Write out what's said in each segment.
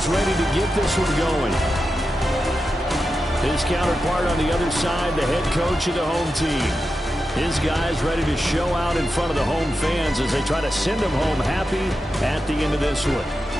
is ready to get this one going. His counterpart on the other side, the head coach of the home team. His guys ready to show out in front of the home fans as they try to send them home happy at the end of this one.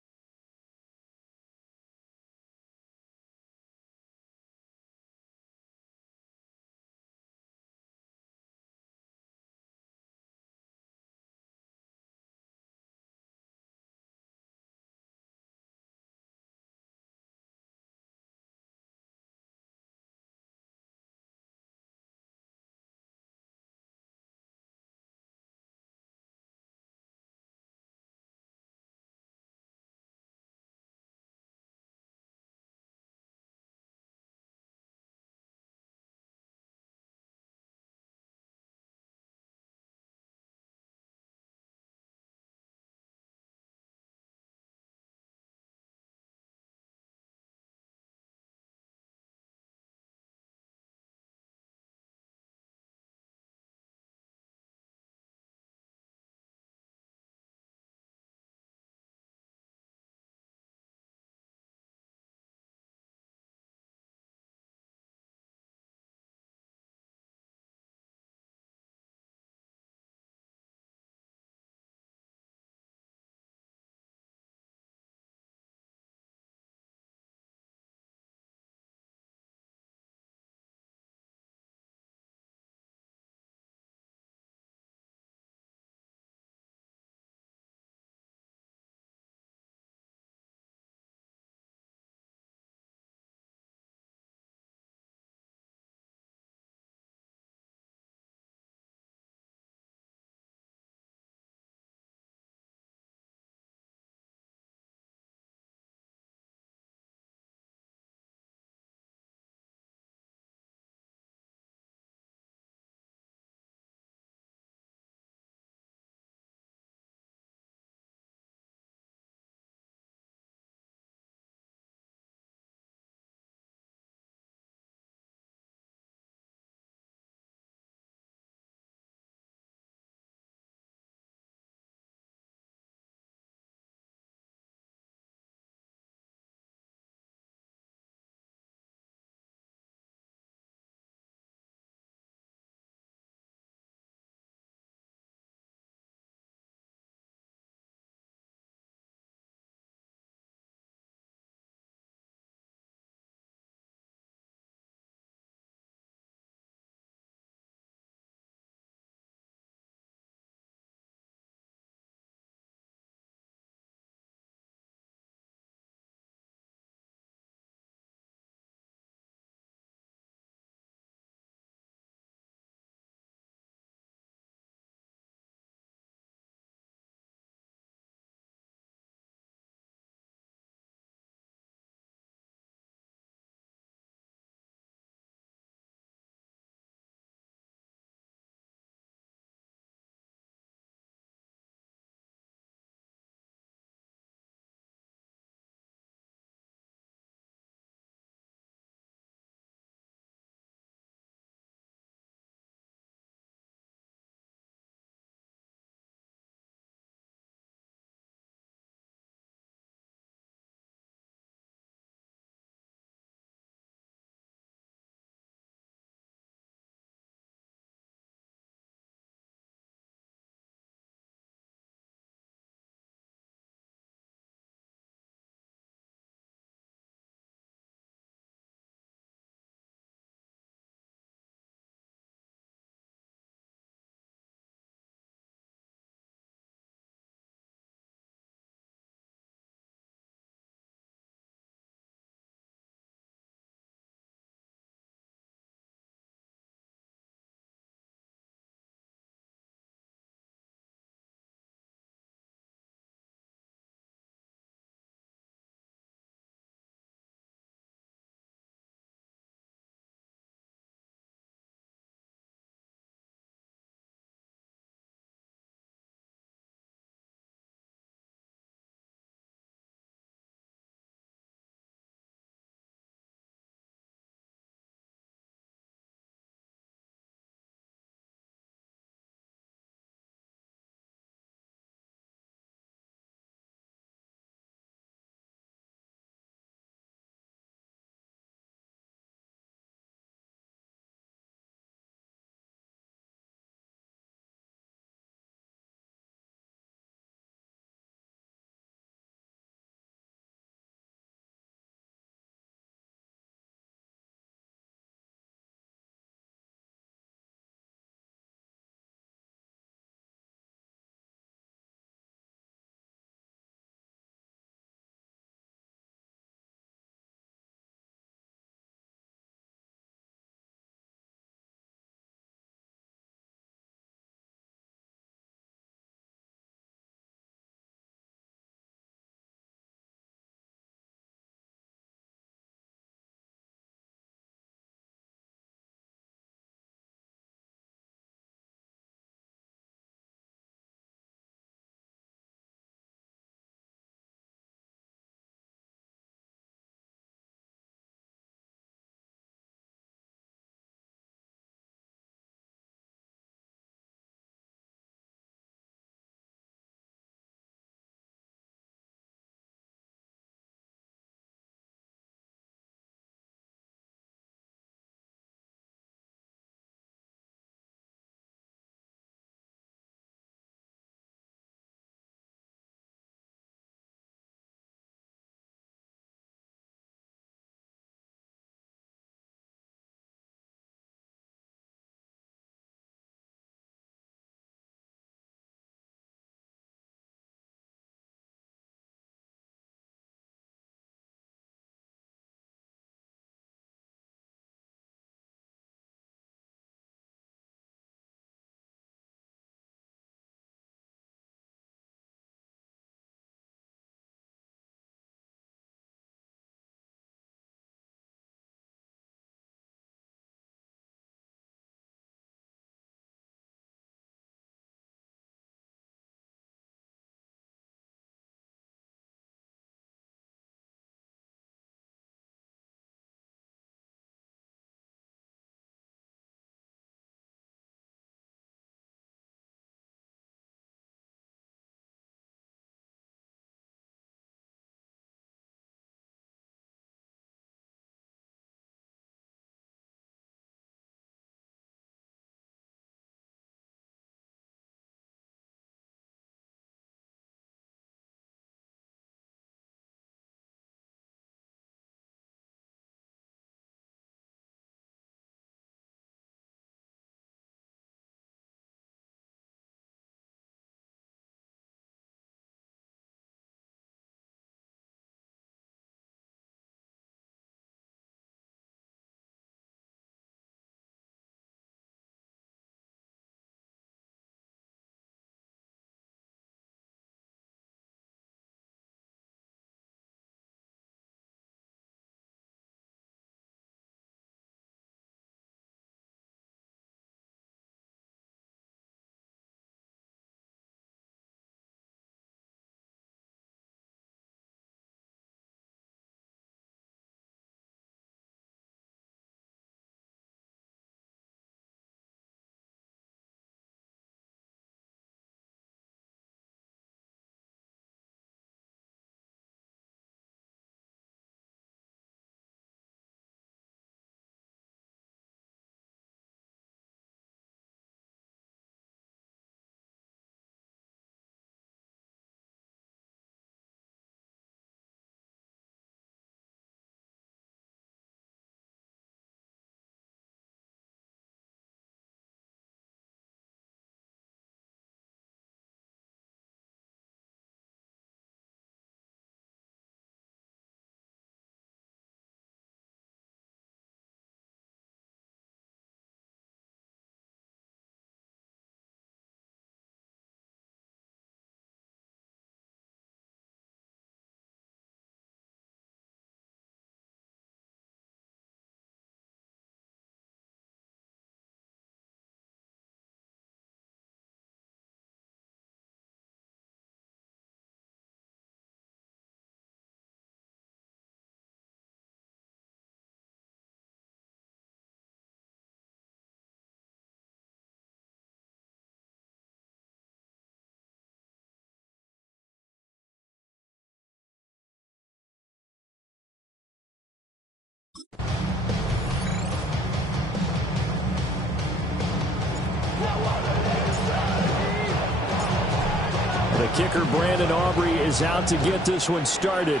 kicker, Brandon Aubrey, is out to get this one started.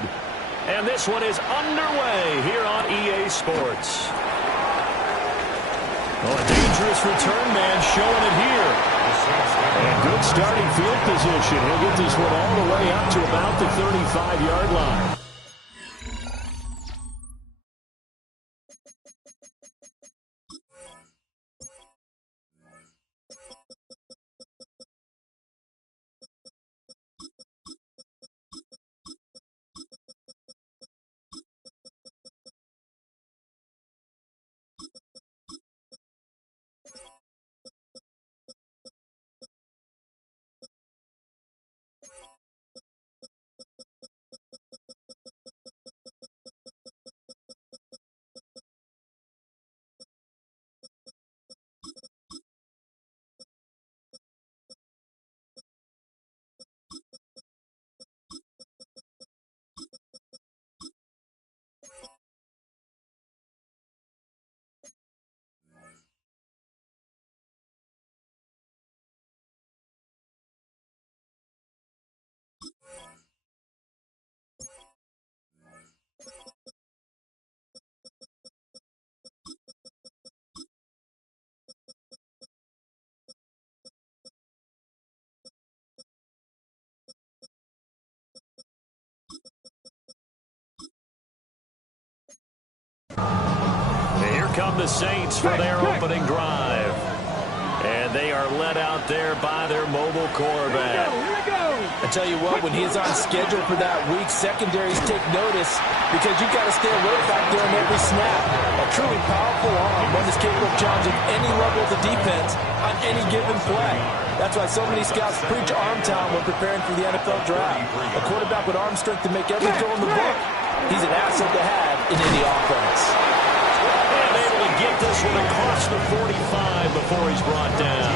And this one is underway here on EA Sports. Well, a dangerous return man showing it here. And good starting field position. He'll get this one all the way up to about the 35-yard line. Here come the Saints for their opening drive. And they are led out there by their mobile quarterback. Here we go. I tell you what, when he is on schedule for that week, secondaries take notice because you've got to stay alert back there on every snap. A truly powerful arm, one is capable of challenging any level of the defense on any given play. That's why so many scouts preach arm talent when preparing for the NFL draft. A quarterback with arm strength to make every throw in the book, he's an asset to have in any offense. And able to get this one across the 45 before he's brought down.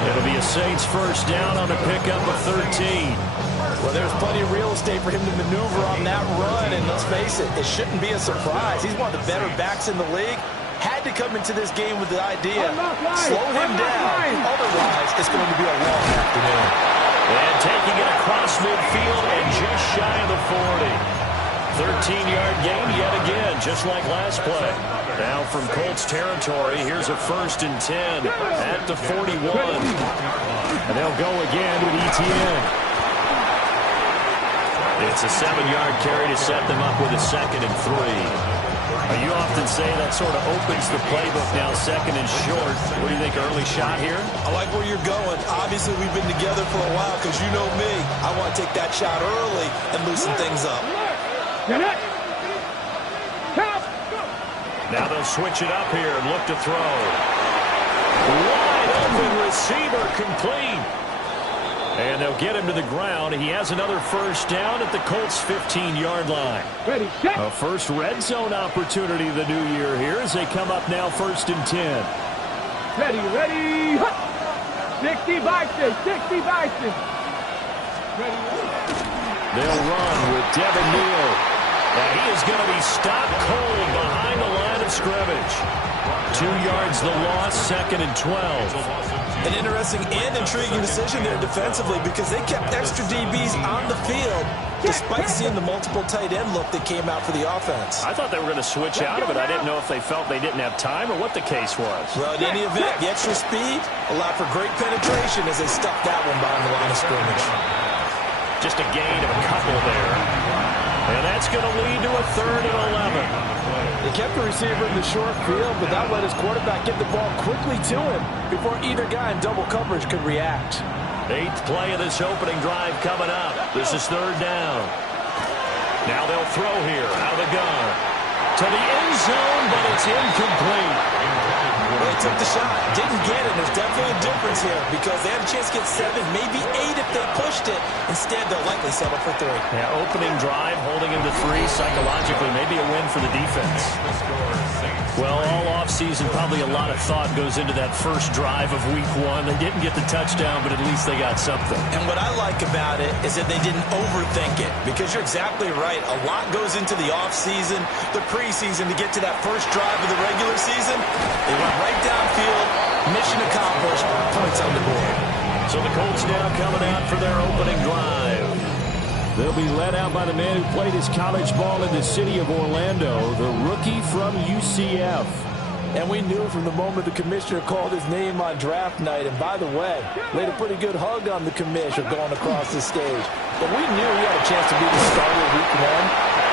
It'll be a Saints first down on a pickup of 13. Well, there's plenty of real estate for him to maneuver on that run, and let's face it, it shouldn't be a surprise. He's one of the better backs in the league. Had to come into this game with the idea, slow him down. Otherwise, it's going to be a long afternoon. And taking it across midfield and just shy of the 40. 13-yard gain yet again, just like last play. Now from Colts territory, here's a 1st and 10 at the 41. And they'll go again with ETN. It's a 7-yard carry to set them up with a 2nd and 3. You often say that sort of opens the playbook now, 2nd and short. What do you think, early shot here? I like where you're going. Obviously, we've been together for a while because you know me. I want to take that shot early and loosen things up. Now they'll switch it up here and look to throw. Wide open receiver complete. And they'll get him to the ground. He has another first down at the Colts' 15-yard line. Ready, set. A first red zone opportunity of the new year here as they come up now 1st and 10. Ready, ready. 60 Bison, 60 Bison. Ready. They'll run with Devin Neal. And he is going to be stopped cold behind the line of scrimmage. 2 yards the loss, 2nd and 12. An interesting and intriguing decision there defensively because they kept extra DBs on the field despite seeing the multiple tight end look that came out for the offense. I thought they were going to switch out of it. I didn't know if they felt they didn't have time or what the case was. Well, in any event, the extra speed allowed for great penetration as they stuffed that one behind the line of scrimmage. Just a gain of a couple there. And that's going to lead to a 3rd and 11. They kept the receiver in the short field, but that let his quarterback get the ball quickly to him before either guy in double coverage could react. 8th play of this opening drive coming up. This is 3rd down. Now they'll throw here out of the gun. To the end zone, but it's incomplete. They took the shot, didn't get it. There's definitely a difference here because they had a chance to get 7, maybe 8 if they pushed it. Instead, they'll likely settle for 3. Yeah, opening drive, holding him to 3 psychologically, maybe a win for the defense. Well, all offseason, probably a lot of thought goes into that first drive of week 1. They didn't get the touchdown, but at least they got something. And what I like about it is that they didn't overthink it because you're exactly right. A lot goes into the offseason, the preseason to get to that first drive of the regular season. They went right downfield, mission accomplished, points on the board. So the Colts now coming out for their opening drive. They'll be led out by the man who played his college ball in the city of Orlando, the rookie from UCF. And we knew from the moment the commissioner called his name on draft night. And by the way, laid a pretty good hug on the commissioner going across the stage. But we knew he had a chance to be the starter week one.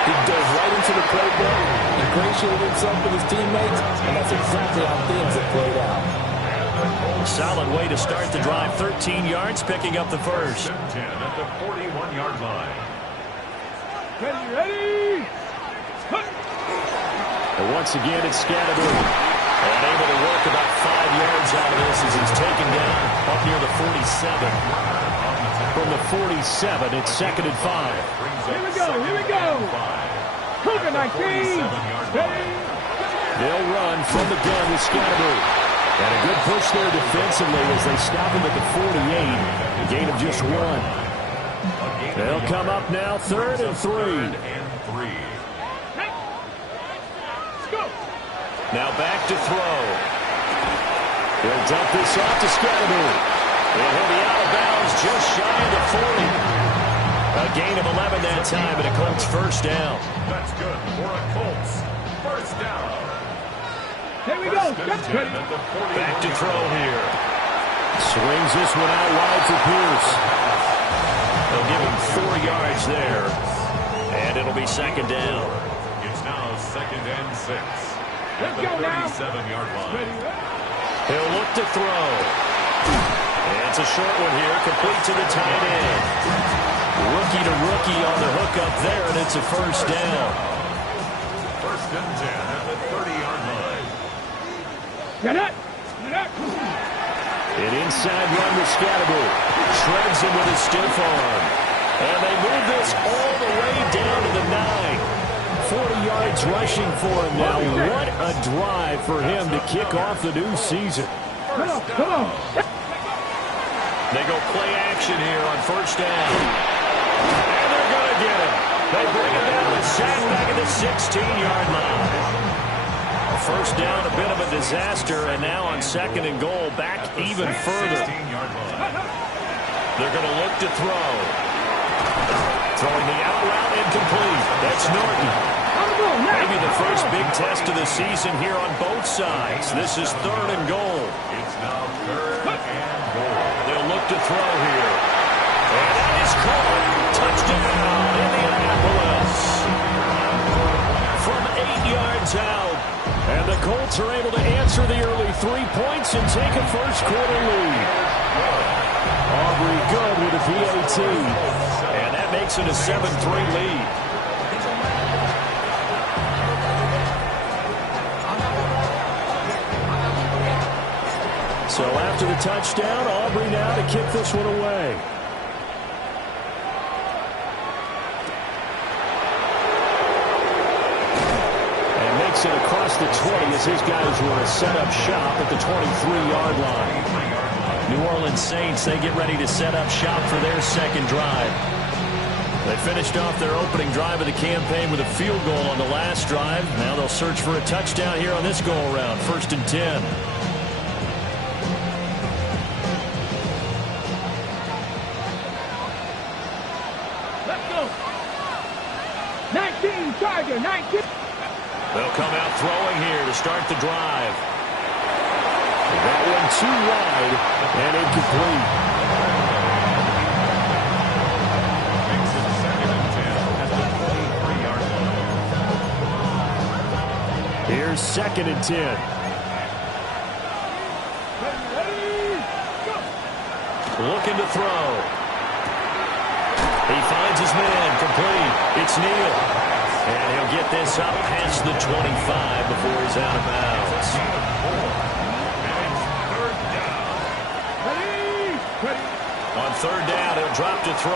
He dove right into the playbook, ingratiated himself with his teammates, and that's exactly how things have played out. Solid way to start the drive. 13 yards, picking up the first. 10 at the 41-yard line. Ready? And once again, it's Scatterby. And able to work about 5 yards out of this as he's taken down up near the 47. From the 47, it's 2nd and 5. Here we go. Cougar 19. They'll run from the gun with Scatterby. And a good push there defensively as they stop him at the 48. A gain of just 1. They'll come up now, 3rd and 3. Now back to throw. He'll dump this off to Scatterby. And he'll be out of bounds just shy of the 40. A gain of 11 that time, and a Colts first down. That's good for a Colts first down. Here we go. Back to throw here. Swings this one out wide for Pierce. They'll give him 4 yards there. And it'll be 2nd down. It's now 2nd and 6. At the 37-yard line. He'll look to throw. And it's a short one here, complete to the tight end. Rookie to rookie on the hook up there, and it's a first down. 1st and 10 at the 30-yard line. Get it. An inside run with Scatterby. Shreds him with his stiff arm. And they move this all the way down to the 9. 40 yards rushing for him now. What a drive for him to kick off the new season. Come on. They go play action here on first down. And they're going to get him. They bring him down with sack back at the 16-yard line. A first down, a bit of a disaster, and now on 2nd and goal, back even further. They're going to look to throw. Throwing the out route incomplete. That's Norton. Maybe the first big test of the season here on both sides. This is 3rd and goal. It's now 3rd and goal. They'll look to throw here. And that is caught. Touchdown, Indianapolis. From 8 yards out. And the Colts are able to answer the early 3 points and take a first-quarter lead. Aubrey good with a PAT. And that makes it a 7-3 lead. So after the touchdown, Aubrey now to kick this one away. And makes it across the 20 as his guys were set up shop at the 23-yard line. New Orleans Saints, they get ready to set up shop for their 2nd drive. They finished off their opening drive of the campaign with a field goal on the last drive. Now they'll search for a touchdown here on this go-around. 1st and 10. Tiger, 19. They'll come out throwing here to start the drive. That one too wide and incomplete. Makes it 2nd and 10 at the 23-yard line. Here's 2nd and 10. Looking to throw. He finds his man, complete. It's Neal. And he'll get this up past the 25 before he's out of bounds. On 3rd down, he'll drop to throw.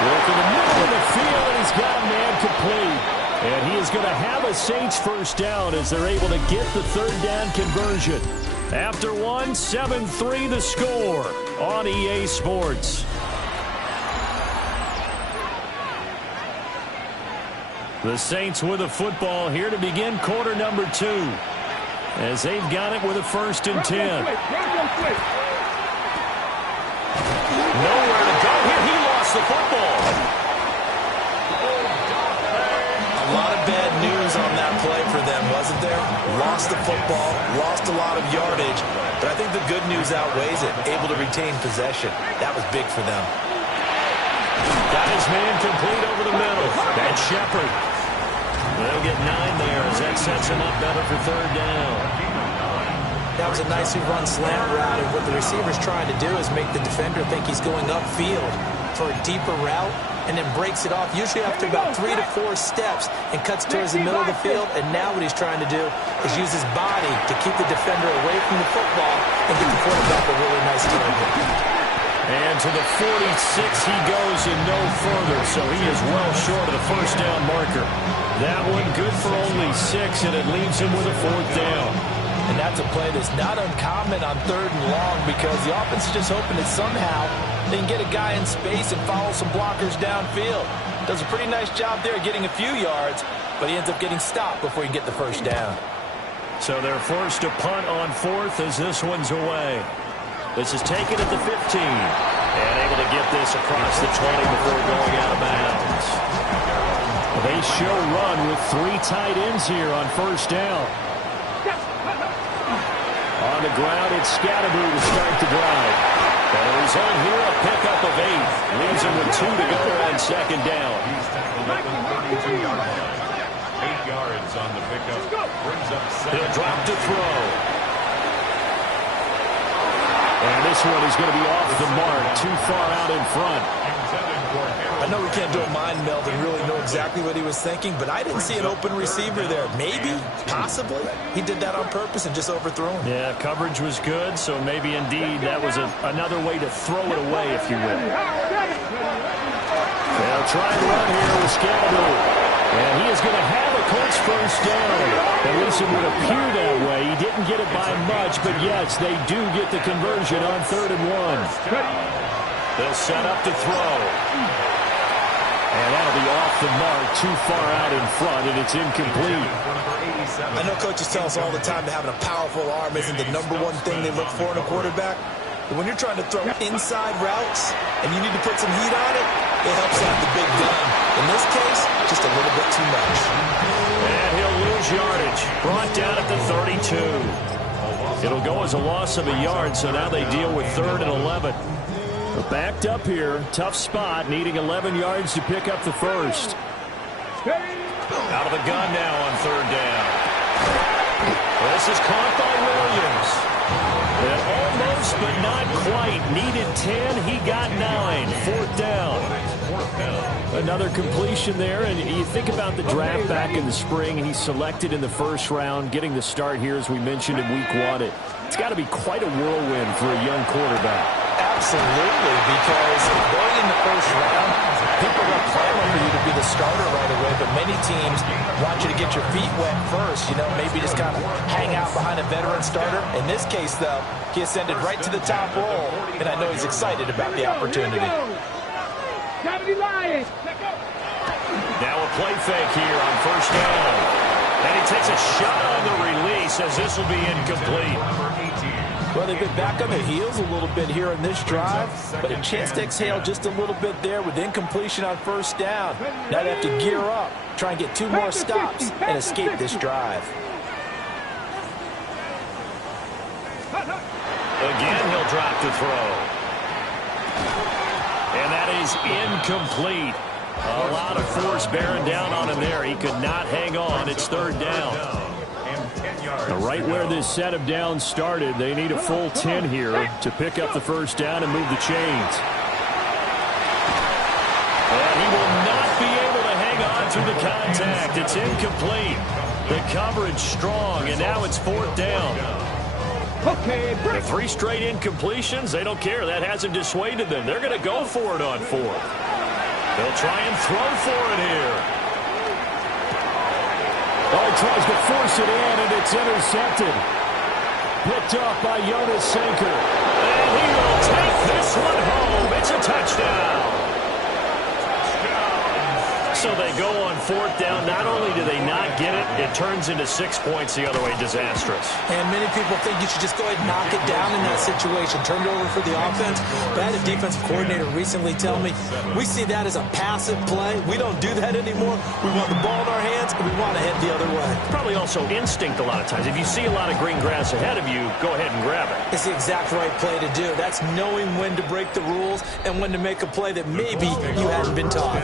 Work in the middle of the field, and he's got a man complete. And he is going to have a Saints first down as they're able to get the 3rd down conversion. After 7-3 the score on EA Sports. The Saints with a football here to begin quarter number 2. As they've got it with a 1st and 10. Nowhere to go here. He lost the football. A lot of bad news on that play for them, wasn't there? Lost the football, lost a lot of yardage, but I think the good news outweighs it. Able to retain possession. That was big for them. Got his man complete over the middle. That's Shepard. They'll get 9 there as that sets him up better for third down. That was a nicely run slant route, and what the receiver's trying to do is make the defender think he's going upfield for a deeper route, and then breaks it off, usually after about 3 to 4 steps, and cuts towards the middle of the field. And now what he's trying to do is use his body to keep the defender away from the football and get the quarterback a really nice target. And to the 46 he goes and no further, so he is well short of the first down marker. That one good for only 6, and it leaves him with a 4th down. And that's a play that's not uncommon on 3rd and long, because the offense is just hoping that somehow they can get a guy in space and follow some blockers downfield. Does a pretty nice job there getting a few yards, but he ends up getting stopped before he can get the first down. So they're forced to punt on 4th as this one's away. This is taken at the 15. And able to get this across the 20 before going out of bounds. They show run with 3 tight ends here on first down. On the ground, it's Scatterboo to start the drive. And a result here, a pickup of 8. Leaves him with 2 to go on second down. He's tackled at the 32-yard line. 8 yards on the pickup. Brings up second. He'll drop to throw. And this one is going to be off the mark, too far out in front. I know we can't do a mind meld and really know exactly what he was thinking, but I didn't see an open receiver there. Maybe, possibly, he did that on purpose and just overthrew him. Yeah, coverage was good, so maybe indeed that was another way to throw it away, if you will. They'll try and run here with Scatterboo. And he is going to have a Colts first down. At least it would appear that way. He didn't get it by much, but yes, they do get the conversion on 3rd and 1. They'll set up to throw. And that'll be off the mark, too far out in front, and it's incomplete. I know coaches tell us all the time that having a powerful arm isn't the #1 thing they look for in a quarterback. But when you're trying to throw inside routes and you need to put some heat on it, it helps out the big gun. In this case, just a little bit too much. And he'll lose yardage. Brought down at the 32. It'll go as a loss of a yard, so now they deal with 3rd and 11. But backed up here, tough spot, needing 11 yards to pick up the first. Out of the gun now on 3rd down. This is caught by Williams. And almost, but not quite. Needed 10, he got 9. 4th down. Another completion there, and you think about the draft back in the spring, and he's selected in the first round, getting the start here, as we mentioned in week 1. It's got to be quite a whirlwind for a young quarterback. Absolutely, because going in the first round, people are clamoring for you to be the starter right away, but many teams want you to get your feet wet first, maybe just kind of hang out behind a veteran starter. In this case, though, he ascended right to the top role, and I know he's excited about the opportunity. Now a play fake here on first down. And he takes a shot on the release as this will be incomplete. Well, they've been back on their heels a little bit here in this drive, but a chance to exhale just a little bit there with incompletion on first down. Now they have to gear up, try and get 2 more stops, and escape this drive. Again, he'll drop to throw. And that is incomplete. A lot of force bearing down on him there. He could not hang on. It's 3rd down. Right where this set of downs started, they need a full 10 here to pick up the first down and move the chains. And he will not be able to hang on to the contact. It's incomplete. The coverage strong, and now it's 4th down. The 3 straight incompletions, they don't care. That hasn't dissuaded them. They're going to go for it on 4th. They'll try and throw for it here. Oh, he tries to force it in, and it's intercepted. Picked off by Jonas Sanker. And he will take this one home. It's a touchdown. So So they go on 4th down. Not only do they not get it, it turns into 6 points the other way. Disastrous. And many people think you should just go ahead and knock it down in that situation. Turn it over for the offense. But I had a defensive coordinator recently tell me, we see that as a passive play. We don't do that anymore. We want the ball in our hands, and we want to head the other way. Probably also instinct a lot of times. If you see a lot of green grass ahead of you, go ahead and grab it. It's the exact right play to do. That's knowing when to break the rules and when to make a play that maybe you hadn't been taught.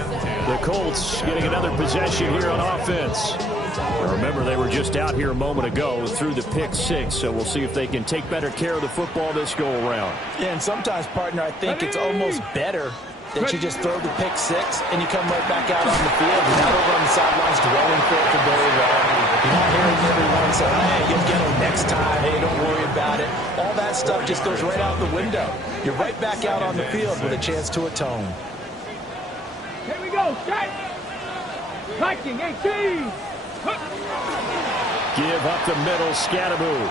The Colts getting another possession here on offense. Remember, they were just out here a moment ago through the pick 6, so we'll see if they can take better care of the football this go-around. Yeah, and sometimes, partner, I think it's almost better that you just throw the pick 6 and you come right back out on the field. You're not over on the sidelines dwelling for it for very long. You're not hearing everyone say, hey, you'll get them next time. Hey, don't worry about it. All that stuff just goes right out the window. You're right back out on the field with a chance to atone. Here we go, set. Viking 18. Give up the middle, Scattaboo.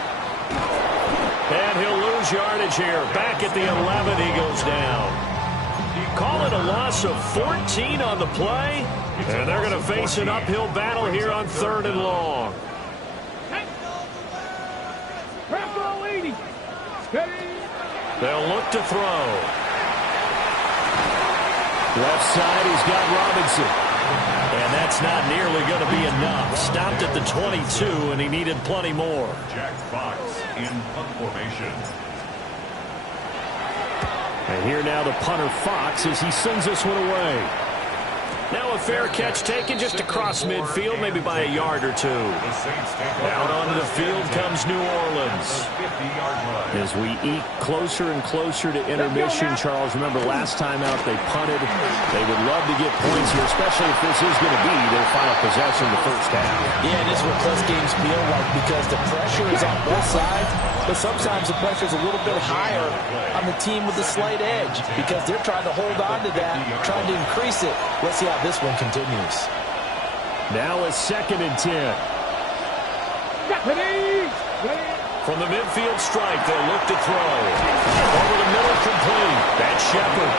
And he'll lose yardage here. Back at the 11, he goes down. Call it a loss of 14 on the play. And they're going to face an uphill battle here on 3rd and long. They'll look to throw. Left side, he's got Robinson. And that's not nearly going to be enough. Stopped at the 22, and he needed plenty more. Jack Fox in punt formation. And here now the punter Fox as he sends this one away. Now a fair catch taken just across midfield, maybe by a yard or two. Out onto the field comes New Orleans. As we eke closer and closer to intermission, Charles, remember last time out they punted. They would love to get points here, especially if this is going to be their final possession in the first half. Yeah, it is what close games feel like because the pressure is on both sides, but sometimes the pressure is a little bit higher on the team with the slight edge because they're trying to hold on to that, trying to increase it. Let's see how this one continues. Now a 2nd and 10. From the midfield stripe, they'll look to throw. Over the middle, complete. That's Shepard.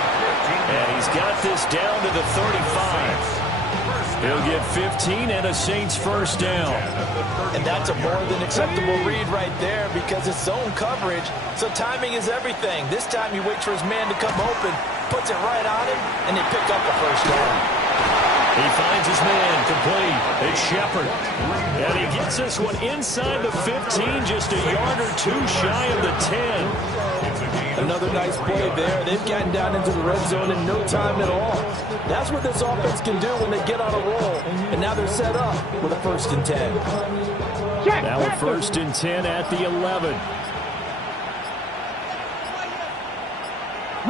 And he's got this down to the 35. He'll get 15 and a Saints first down. And that's a more than acceptable read right there because it's zone coverage, so timing is everything. This time you wait for his man to come open, puts it right on him, and they pick up the first down. He finds his man, complete. It's Shepard. And he gets this one inside the 15, just a yard or two shy of the 10. Another nice play there. They've gotten down into the red zone in no time at all. That's what this offense can do when they get on a roll. And now they're set up with a 1st and 10. Now a 1st and 10 at the 11.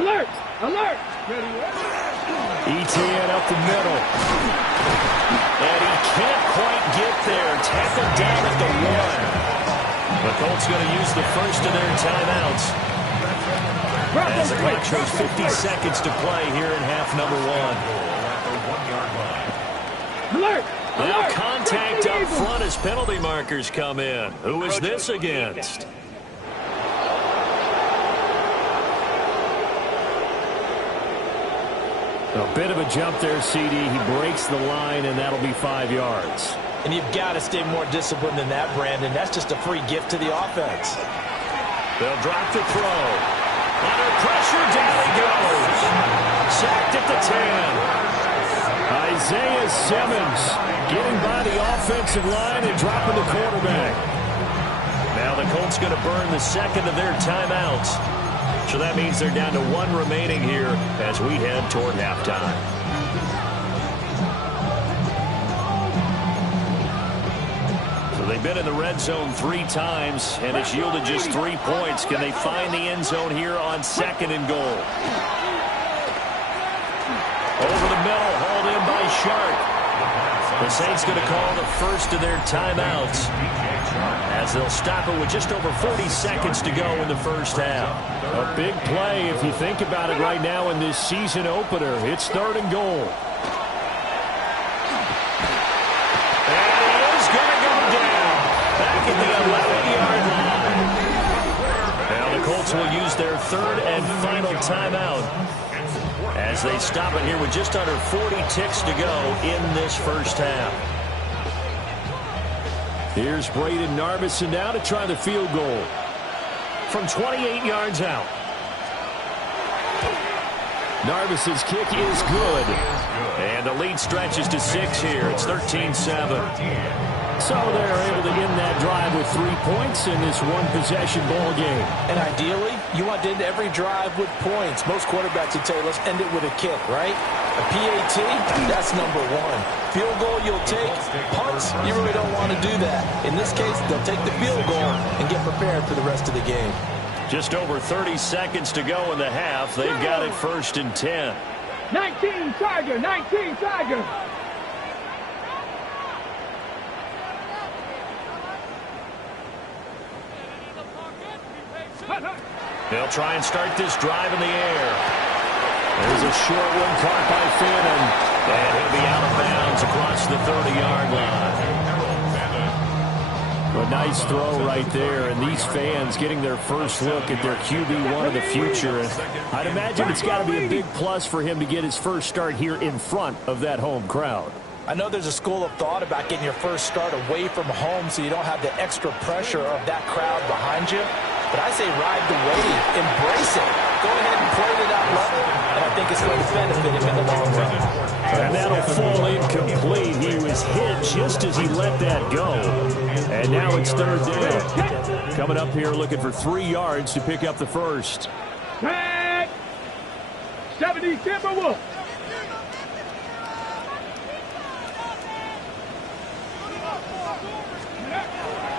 Alert! Alert! ETN up the middle. And he can't quite get there. Tackled down at the 1. The Colts going to use the first of their timeouts. As the clock shows 50 seconds to play here in half number 1. Alert! Now contact up front as penalty markers come in. Who is this against? A bit of a jump there, CD. He breaks the line, and that'll be 5 yards. And you've got to stay more disciplined than that, Brandon. That's just a free gift to the offense. They'll drop the throw. Under pressure, down he goes. Sacked at the 10. Isaiah Simmons getting by the offensive line and dropping the quarterback. Now the Colts going to burn the 2nd of their timeouts. So that means they're down to 1 remaining here as we head toward halftime. So they've been in the red zone 3 times, and it's yielded just 3 points. Can they find the end zone here on 2nd and goal? Over the middle, hauled in by Sharp. The Saints going to call the first of their timeouts as they'll stop it with just over 40 seconds to go in the first half. A big play if you think about it right now in this season opener. It's 3rd and goal. And he is going to go down back at the 11-yard line. Now the Colts will use their 3rd and final timeout as they stop it here with just under 40 ticks to go in this first half. Here's Braden Narbison now to try the field goal. From 28 yards out. Narbison's kick is good. And the lead stretches to 6 here. It's 13-7. So they're able to end that drive with 3 points in this one-possession ball game. And ideally, you want to end every drive with points. Most quarterbacks would tell you, let's end it with a kick, right? A PAT, that's number one. Field goal you'll take. Punts, you really don't want to do that. In this case, they'll take the field goal and get prepared for the rest of the game. Just over 30 seconds to go in the half. They've got it 1st and 10. 19 Tiger, 19 Tiger. They'll try and start this drive in the air. There's a short one caught by Fannin. And he'll be out of bounds across the 30-yard line. A nice throw right there, and these fans getting their first look at their QB1 of the future. And I'd imagine it's got to be a big plus for him to get his first start here in front of that home crowd. I know there's a school of thought about getting your first start away from home so you don't have the extra pressure of that crowd behind you. But I say ride the wave, embrace it. Go ahead and play to that level, and I think it's going to benefit him in the long run. And that'll fall incomplete. He was hit just as he let that go. And now it's 3rd down. Coming up here looking for 3 yards to pick up the first. Tag. 70 Timberwolves.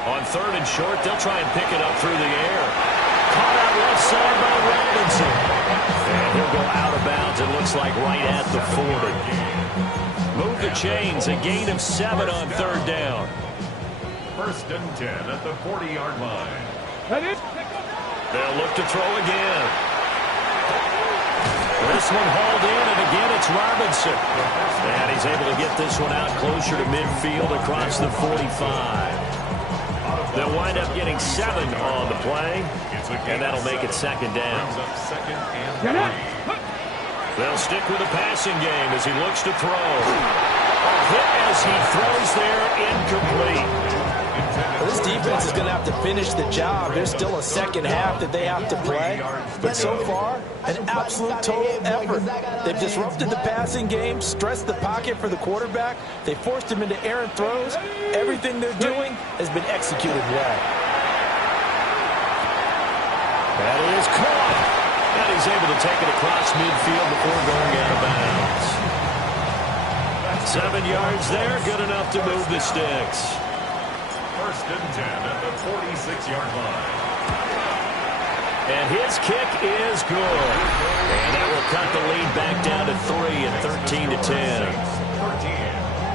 On 3rd and short, they'll try and pick it up through the air. Caught out left side by Robinson. And he'll go out of bounds, it looks like right at the 40. Move the chains, a gain of 7 on 3rd down. 1st and 10 at the 40-yard line. They'll look to throw again. This one hauled in, and again it's Robinson. And he's able to get this one out closer to midfield across the 45. They'll wind up getting 7 on the play, and that'll make it 2nd down. They'll stick with the passing game as he looks to throw. A hit as he throws there, incomplete. This defense is going to have to finish the job. There's still a second half that they have to play. But so far, an absolute total effort. They've disrupted the passing game, stressed the pocket for the quarterback. They forced him into errant throws. Everything they're doing has been executed well. That is caught. And he's able to take it across midfield before going out of bounds. 7 yards there, good enough to move the sticks. 1st and 10 at the 46-yard line. And his kick is good. And that will cut the lead back down to 3 at 13-10.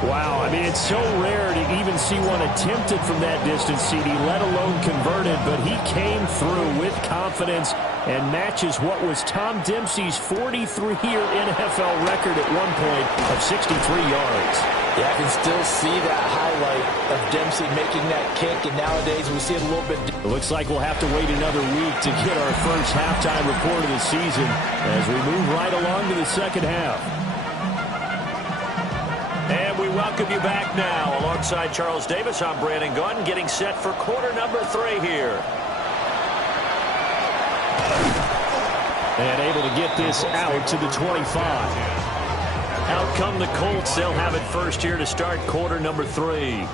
Wow, I mean, it's so rare to even see one attempted from that distance, CD, let alone converted, but he came through with confidence and matches what was Tom Dempsey's 43-year NFL record at one point of 63 yards. Yeah, I can still see that highlight of Dempsey making that kick, and nowadays we see it a little bit. It looks like we'll have to wait another week to get our first halftime report of the season as we move right along to the second half. And we welcome you back now. Alongside Charles Davis, I'm Brandon Gunn, getting set for quarter number 3 here. And able to get this out to the 25. Out come the Colts. They'll have it first here to start quarter number 3.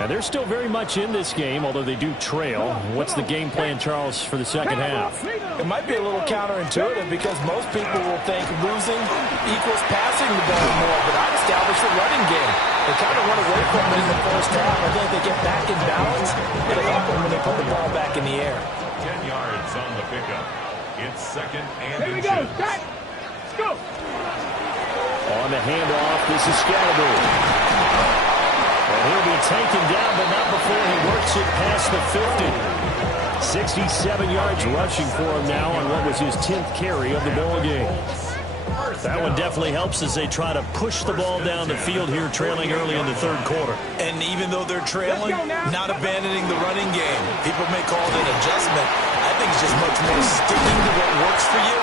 And they're still very much in this game, although they do trail. What's the game plan, Charles, for the second half? It might be a little counterintuitive because most people will think losing equals passing the ball more, but I'd establish a running game. They kind of run away from it in the first half. I think they get back in balance. It'll help them when they put the ball back in the air. 10 yards on the pickup. It's 2nd and Here we go. inches. Let's go. On the handoff, this is Scalaboo. And he'll be taken down, but not before he works it past the 50. 67 yards rushing for him now on what was his 10th carry of the ball game. That one definitely helps as they try to push the ball down the field here, trailing early in the 3rd quarter. And even though they're trailing, not abandoning the running game. People may call it an adjustment. I think it's just much more sticking to what works for you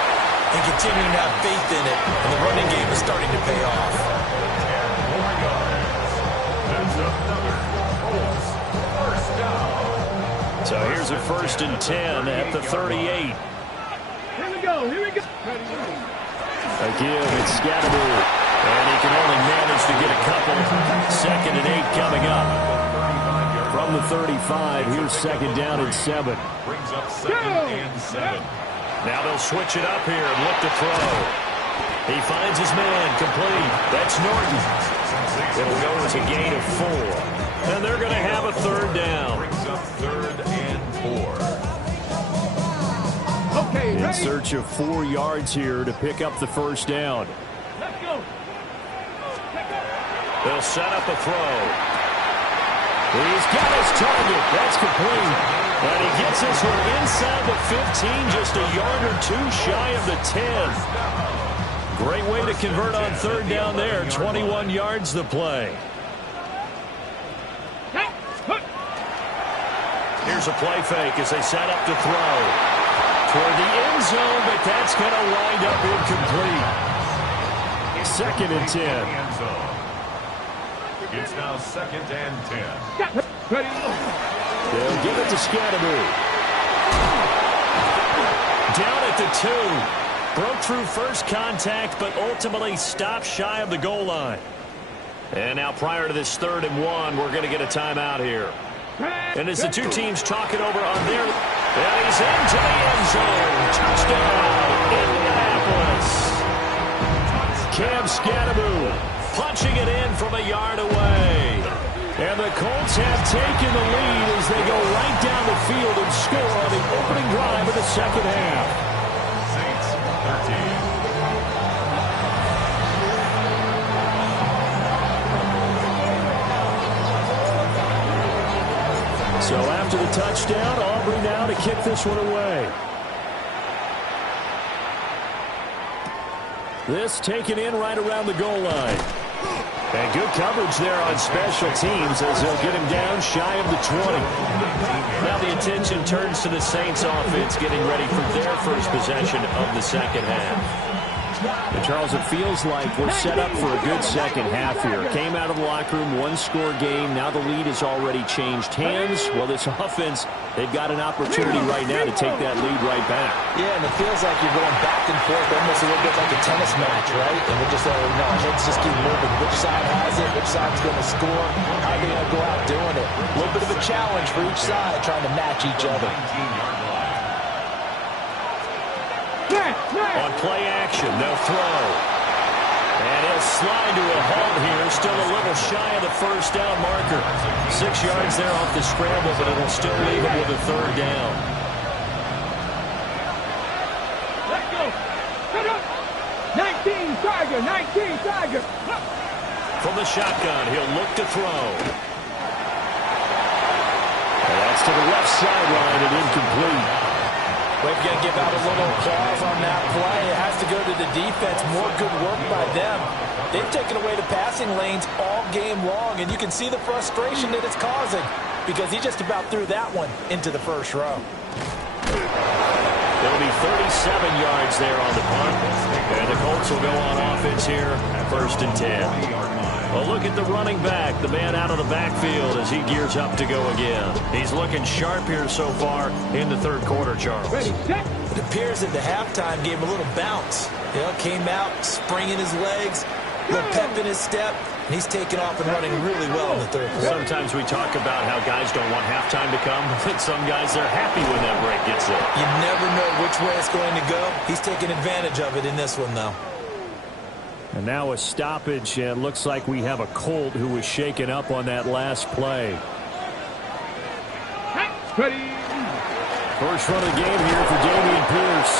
and continuing to have faith in it, and the running game is starting to pay off. So here's a 1st and 10 at the 38. Here we go. Again, it's Scatterby. And he can only manage to get a couple. 2nd and 8 coming up. From the 35, here's 2nd down and 7. Brings up 2nd and 7. Now they'll switch it up here and look to throw. He finds his man, complete. That's Norton. It'll go as a gain of 4. And they're going to have a 3rd down. Brings up 3rd and 4. Okay, In ready. search of 4 yards here to pick up the 1st down. Let's go. They'll set up a throw. He's got his target. That's complete. And he gets this one inside the 15, just a yard or 2 shy of the 10. Great way to convert on 3rd down there. 21 yards the play. Here's a play fake as they set up to throw. Toward the end zone, but that's going to wind up incomplete. 2nd and 10. It's now 2nd and 10. Ready. They'll give it to Scatterby. Down at the 2. Broke through first contact, but ultimately stopped shy of the goal line. And now prior to this 3rd and 1, we're going to get a timeout here. And as the 2 teams talk it over on their... And he's into the end zone. Touchdown, Indianapolis. Cam Scatterby punching it in from a yard away. And the Colts have taken the lead as they go right down the field and score on the opening drive of the 2nd half. Saints 13. So after the touchdown, Aubrey now to kick this one away. This taken in right around the goal line. And good coverage there on special teams as they'll get him down shy of the 20. Now the attention turns to the Saints offense getting ready for their first possession of the 2nd half. And Charles, it feels like we're set up for a good 2nd half here. Came out of the locker room, 1-score game. Now the lead has already changed hands. Well, this offense, they've got an opportunity right now to take that lead right back. Yeah, and it feels like you're going back and forth, almost a little bit like a tennis match, right? And we're just let's just keep moving. Which side has it? Which side's going to score? How are they going to go out doing it? A little bit of a challenge for each side, trying to match each other. 19-yard line. On play action, they'll throw. And he'll slide to a halt here, still a little shy of the 1st down marker. 6 yards there off the scramble, but it'll still leave him with a 3rd down. Let's go. 19 Tiger. From the shotgun, he'll look to throw. And that's to the left sideline and incomplete. We've got to give out a little applause on that play. It has to go to the defense. More good work by them. They've taken away the passing lanes all game long, and you can see the frustration that it's causing because he just about threw that one into the 1st row. There'll be 37 yards there on the punt. And the Colts will go on offense here, 1st and 10. Well, look at the running back, the man out of the backfield as he gears up to go again. He's looking sharp here so far in the 3rd quarter, Charles. Ready, set. It appears that the halftime gave him a little bounce. You know, came out, springing his legs, a little pep in his step, and he's taking off and running really well in the 3rd quarter. Sometimes we talk about how guys don't want halftime to come, but some guys are happy when that break gets there. You never know which way it's going to go. He's taking advantage of it in this one, though. And now a stoppage, and looks like we have a Colt who was shaken up on that last play. Ready. First run of the game here for Dameon Pierce.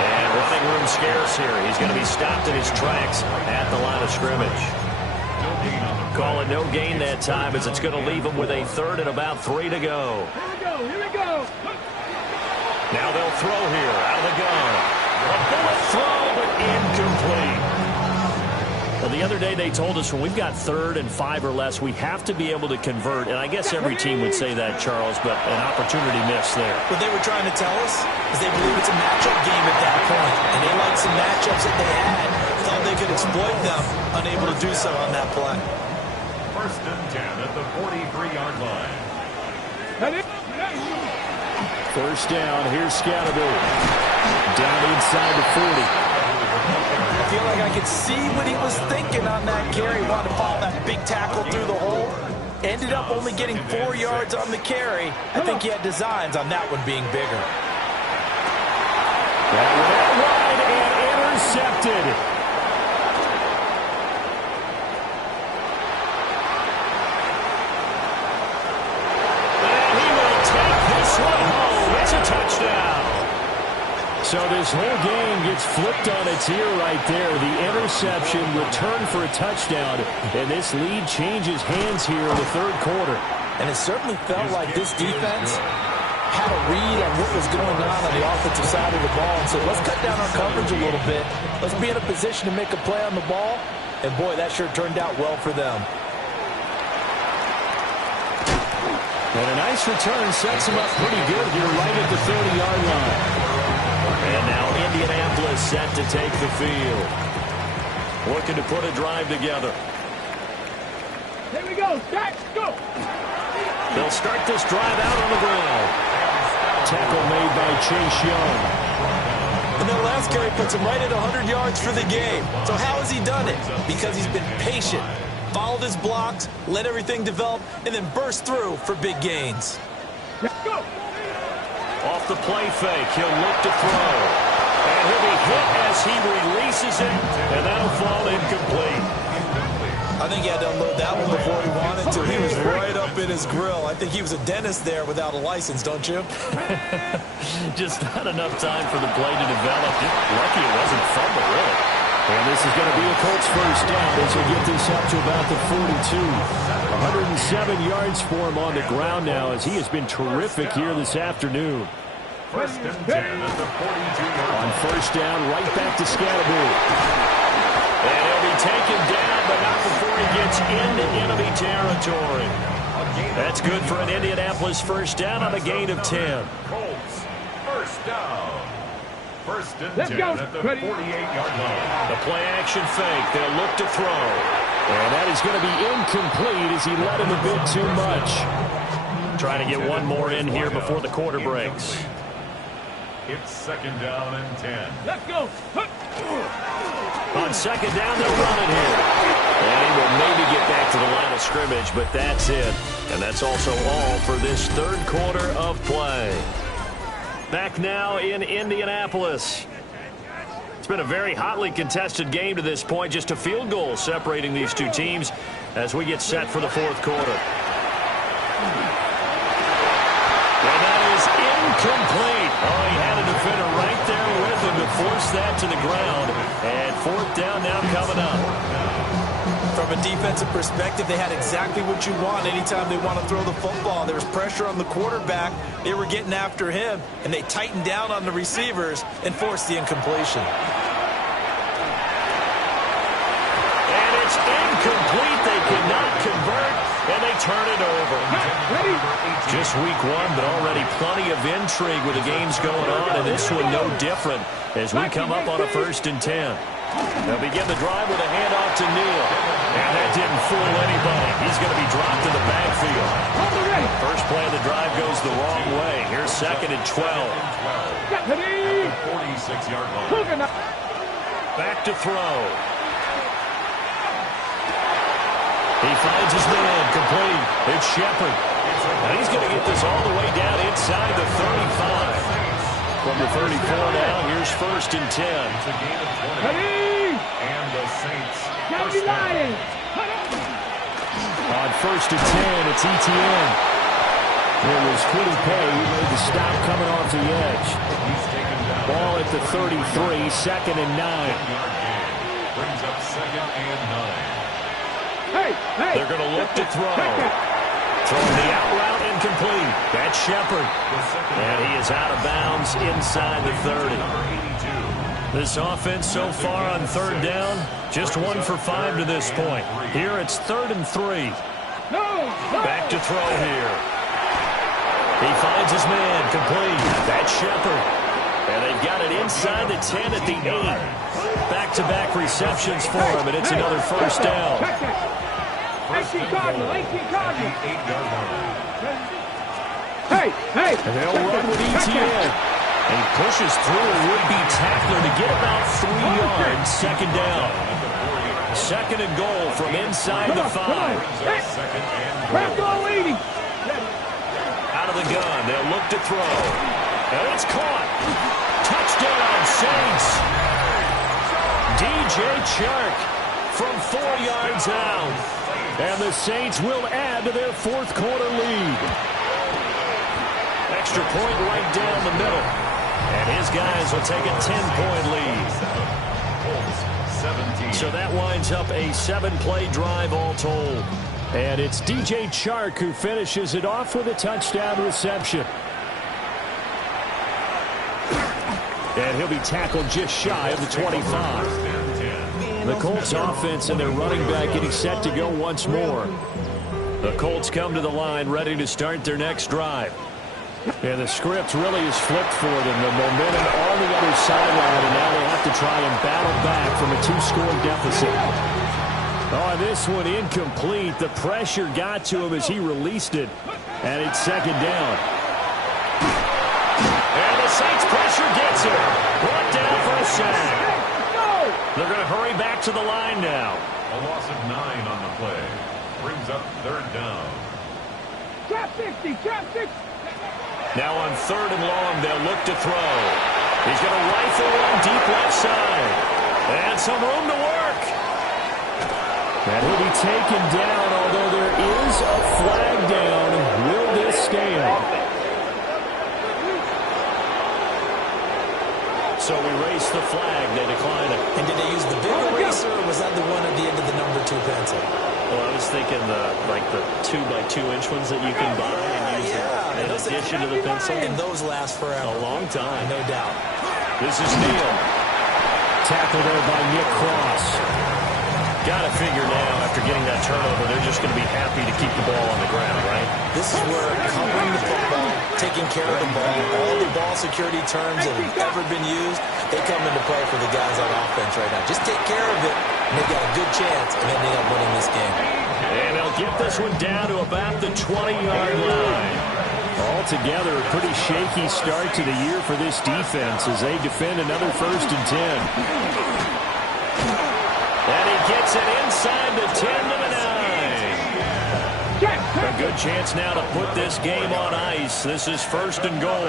And running room scarce here. He's going to be stopped in his tracks at the line of scrimmage. Call it no gain that time as it's going to leave him with a 3rd and about 3 to go. Here we go. Now they'll throw here out of the gun. A bullet throw, but incomplete. Well, the other day they told us when we've got 3rd and 5 or less, we have to be able to convert. And I guess every team would say that, Charles, but an opportunity missed there. What they were trying to tell us is they believe it's a matchup game at that point. And they liked some matchups that they had. Thought they could exploit them, unable to do so on that play. 1st and 10 at the 43-yard line. 1st down. Here's Scatterby. Down inside the 40. I feel like I could see what he was thinking on that carry. Wanted to follow that big tackle through the hole. Ended up only getting 4 yards on the carry. I think he had designs on that one being bigger. That went out wide and intercepted. And he will take this one home. It's a touchdown. So this whole game gets flipped on its ear right there. The interception, return for a touchdown, and this lead changes hands here in the 3rd quarter. And it certainly felt like this defense had a read on what was going on the offensive side of the ball and said, let's cut down our coverage a little bit. Let's be in a position to make a play on the ball. And, boy, that sure turned out well for them. And a nice return sets him up pretty good here right at the 30-yard line. And now Indianapolis set to take the field. Looking to put a drive together. Here we go. Start. Go. They'll start this drive out on the ground. Tackle made by Chase Young. And that last carry puts him right at 100 yards for the game. So how has he done it? Because he's been patient, followed his blocks, let everything develop, and then burst through for big gains. Let's go. Off the play fake, he'll look to throw. And he'll be hit as he releases it, and that'll fall incomplete. I think he had to unload that one before he wanted to. He was right up in his grill. I think he was a dentist there without a license, don't you? Just not enough time for the play to develop. Lucky it wasn't fumble, really. And this is going to be a Colts 1st down as they get this up to about the 42. 107 yards for him on the ground now as he has been terrific here this afternoon. 1st and 10 at the 42-yard line. On 1st down, right back to Scatterby. And he'll be taken down, but not before he gets into enemy territory. That's good for an Indianapolis 1st down on a gain of 10. Colts 1st down. 1st and Let's 10 go. at the Ready. 48-yard line. The play action fake. They'll look to throw. And that is going to be incomplete as he let him a bit too much. Trying to get one more in here before the quarter breaks. It's 2nd down and 10. Let's go. On 2nd down, they'll run it here. And he will maybe get back to the line of scrimmage, but that's it. And that's also all for this 3rd quarter of play. Back now in Indianapolis. It's been a very hotly contested game to this point. Just a field goal separating these two teams as we get set for the 4th quarter. And that is incomplete. Oh, he had a defender right there with him to force that to the ground. And 4th down now coming up. From a defensive perspective, they had exactly what you want anytime they want to throw the football. There was pressure on the quarterback. They were getting after him, and they tightened down on the receivers and forced the incompletion. And it's incomplete. They cannot convert, and they turn it over. Ready. Just week 1, but already plenty of intrigue with the games going on, and this one no different as we come up on a 1st and 10. They'll begin the drive with a handoff to Neal. And that didn't fool anybody. He's going to be dropped in the backfield. First play of the drive goes the wrong way. Here's 2nd and 12. Ready. 46-yard line. Back to throw. He finds his man, complete. It's Shepard. And he's going to get this all the way down inside the 35. From the 34 now, here's 1st and 10. Ready. And the Saints. County Lions. On 1st and 10, it's ETN. It was Felipe who made the stop coming off the edge. Ball at the 33, 2nd and 9. Brings up 2nd and 9. Hey. They're going to look to throw. Throwing the out route incomplete. That's Shepard. And he is out of bounds inside the 30. This offense so far on third down, just 1 for 5 to this point. Here it's 3rd and 3. Back to throw here. He finds his man, complete. That's Shepard. And they've got it inside the 10 at the 8. Back-to-back receptions for him, and it's another first down. 18 Cardinal. Hey! And they'll run with ETN. And he pushes through a would-be tackler to get about 3 yards. Second down. 2nd and goal from inside the 5. Out of the gun. They'll look to throw. And it's caught. Touchdown, Saints. DJ Chark from 4 yards out. And the Saints will add to their 4th quarter lead. Extra point right down the middle. And his guys will take a 10-point lead. So that winds up a 7-play drive all told. And it's DJ Chark who finishes it off with a touchdown reception. And he'll be tackled just shy of the 25. The Colts offense and their running back getting set to go once more. The Colts come to the line ready to start their next drive. And the script really is flipped for them. The momentum on the other sideline, and now they have to try and battle back from a 2-score deficit. Oh, this one incomplete. The pressure got to him as he released it. And it's 2nd down. And the Saints pressure gets him. Brought down for a sack. They're going to hurry back to the line now. A loss of 9 on the play. Brings up 3rd down. Trap 60. Now on 3rd and long, they'll look to throw. He's going to rifle one deep left side. And some room to work. And he'll be taken down, although there is a flag down. Will this stand? So we race the flag. They decline it. And did they use the big eraser, or was that the one at the end of the number 2 pencil? Well, I was thinking the 2x2-inch ones that you can buy and use in addition to the pencil. And those last forever. A long time. No doubt. This is Neal. Tackle there by Nick Cross. Got to figure now, after getting that turnover, they're just going to be happy to keep the ball on the ground, right? This is where covering the football, taking care of the ball, all the ball security terms that have ever been used, they come into play for the guys on offense right now. Just take care of it, and they've got a good chance of ending up winning this game. And they'll get this one down to about the 20-yard line. Altogether, a pretty shaky start to the year for this defense as they defend another 1st and 10. And he gets it inside the 10 to the 9. A good chance now to put this game on ice. This is 1st and goal.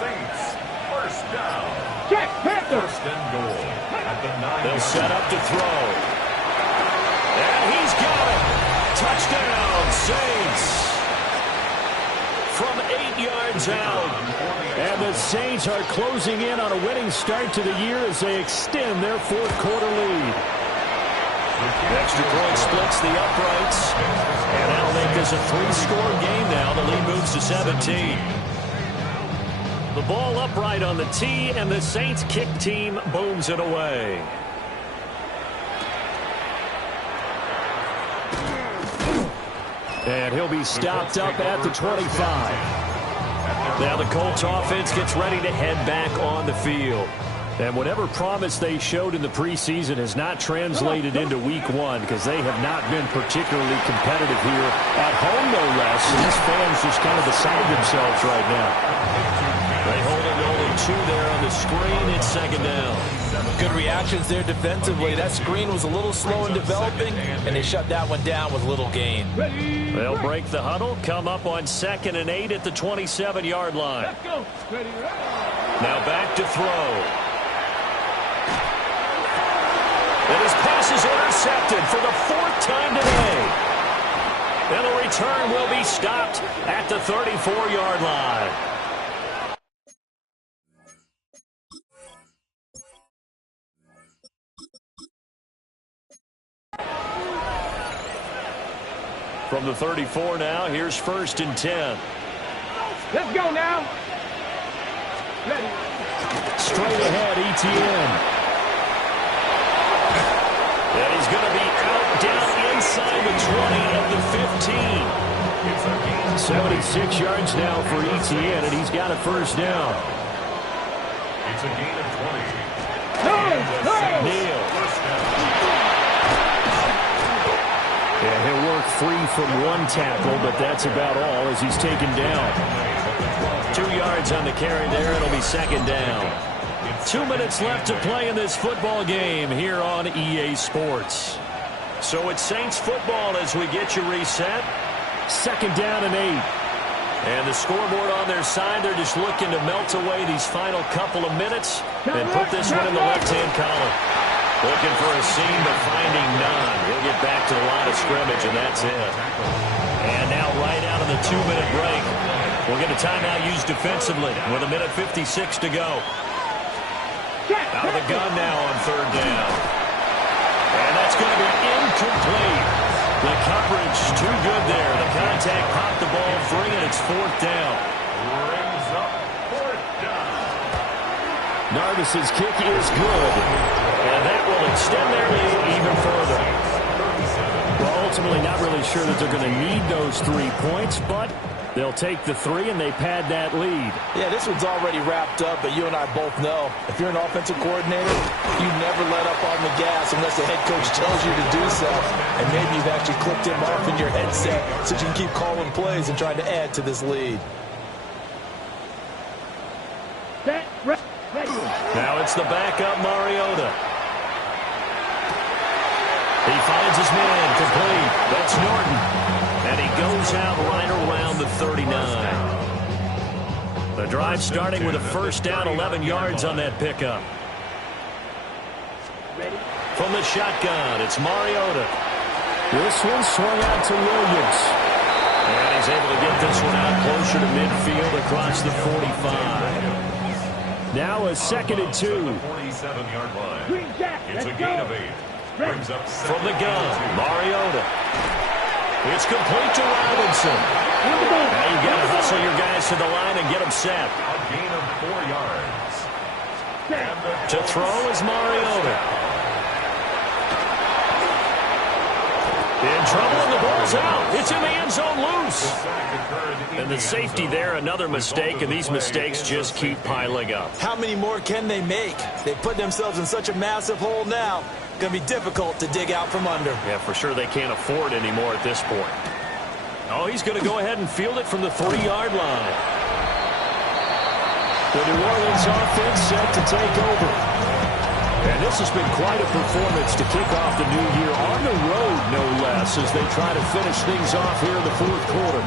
Saints, 1st down. 1st and goal at the 9. They'll set up to throw. And he's got it. Touchdown, Saints. From 8 yards out. And the Saints are closing in on a winning start to the year as they extend their 4th quarter lead. Extra point splits the uprights. And that'll make this a 3-score game now. The lead moves to 17. The ball upright on the tee, and the Saints kick team booms it away. And he'll be stopped up at the 25. Now the Colts offense gets ready to head back on the field. And whatever promise they showed in the preseason has not translated into week 1 because they have not been particularly competitive here at home, no less. These fans just kind of beside themselves right now. They hold it to only 2 there on the screen. It's 2nd down. Good reactions there defensively. That screen was a little slow in developing, and they shut that one down with little gain. They'll break the huddle, come up on 2nd and 8 at the 27-yard line. Now back to throw. And his pass is intercepted for the 4th time today. And the return will be stopped at the 34-yard line. From the 34 now, here's 1st and 10. Let's go now. Straight ahead, ETN. And he's going to be out down inside the 20 at the 15. 76 yards now for Etienne, and he's got a first down. It's a gain of 20. Neal. Yeah, he'll work free from one tackle, but that's about all as he's taken down. 2 yards on the carry there. It'll be second down. 2 minutes left to play in this football game here on EA Sports. So it's Saints football as we get you reset. Second down and 8. And the scoreboard on their side, they're just looking to melt away these final couple of minutes and put this one in the left-hand column. Looking for a seam, but finding none. He'll get back to the line of scrimmage, and that's it. And now right out of the 2-minute break, we'll get a timeout used defensively with 1:56 to go. Out of the gun now on third down. And that's going to be incomplete. The coverage too good there. The contact popped the ball free, and it's fourth down. Brings up fourth down. Narvis's kick is good. And that will extend their lead even further. Well, ultimately not really sure that they're going to need those 3 points, but they'll take the 3 and they pad that lead. Yeah, this one's already wrapped up, but you and I both know if you're an offensive coordinator, you never let up on the gas unless the head coach tells you to do so. And maybe you've actually clicked him off in your headset so you can keep calling plays and trying to add to this lead. Now it's the backup Mariota. He finds his man complete. That's Norton. And he goes out right around the 39. The drive starting with a first down, 11 yards on that pickup. From the shotgun, it's Mariota. This one swung out to Williams. And he's able to get this one out closer to midfield across the 45. Now a second and 2. 47-yard line. It's a gain of 8. Brings up from the gun, Mariota. It's complete to Robinson. Now you've got to hustle your guys to the line and get them set. A gain of 4 yards. To throw is Mariota. In trouble, and the ball's out. It's in the end zone loose. And the safety there, another mistake, and these mistakes just keep piling up. How many more can they make? They put themselves in such a massive hole now. Going to be difficult to dig out from under. Yeah, for sure they can't afford anymore at this point. Oh, he's going to go ahead and field it from the 3-yard line. The New Orleans offense set to take over. And this has been quite a performance to kick off the new year on the road, no less, as they try to finish things off here in the fourth quarter.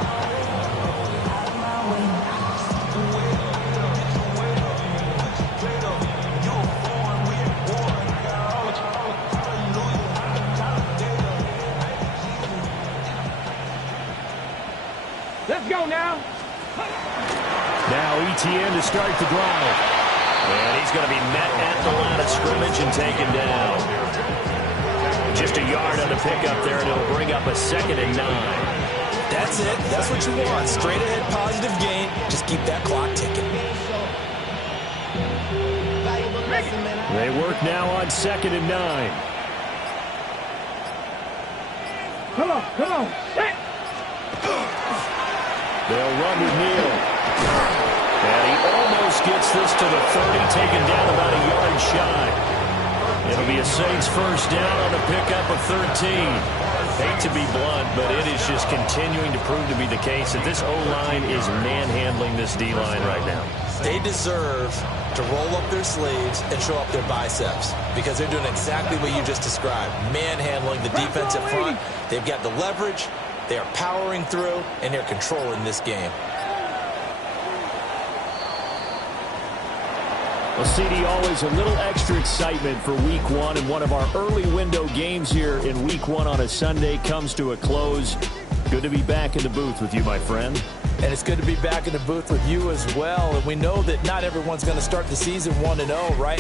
Let's go now. Now Etienne to start the drive. And he's going to be met at the line of scrimmage and taken down. Just a yard on the pickup there, and it'll bring up a second and 9. That's it. That's what you want. Straight ahead positive gain. Just keep that clock ticking. They work now on second and 9. Come on, come on. They'll run with Neal. And he almost gets this to the 30, taken down about a yard shy. It'll be a Saints first down on a pickup of 13. Hate to be blunt, but it is just continuing to prove to be the case that this O-line is manhandling this D-line right now. They deserve to roll up their sleeves and show up their biceps because they're doing exactly what you just described, manhandling the defensive front. They've got the leverage, they are powering through, and they're controlling this game. Well, CD, always a little extra excitement for Week 1, and one of our early window games here in Week 1 on a Sunday comes to a close. Good to be back in the booth with you, my friend. And it's good to be back in the booth with you as well. And we know that not everyone's going to start the season 1-0, right?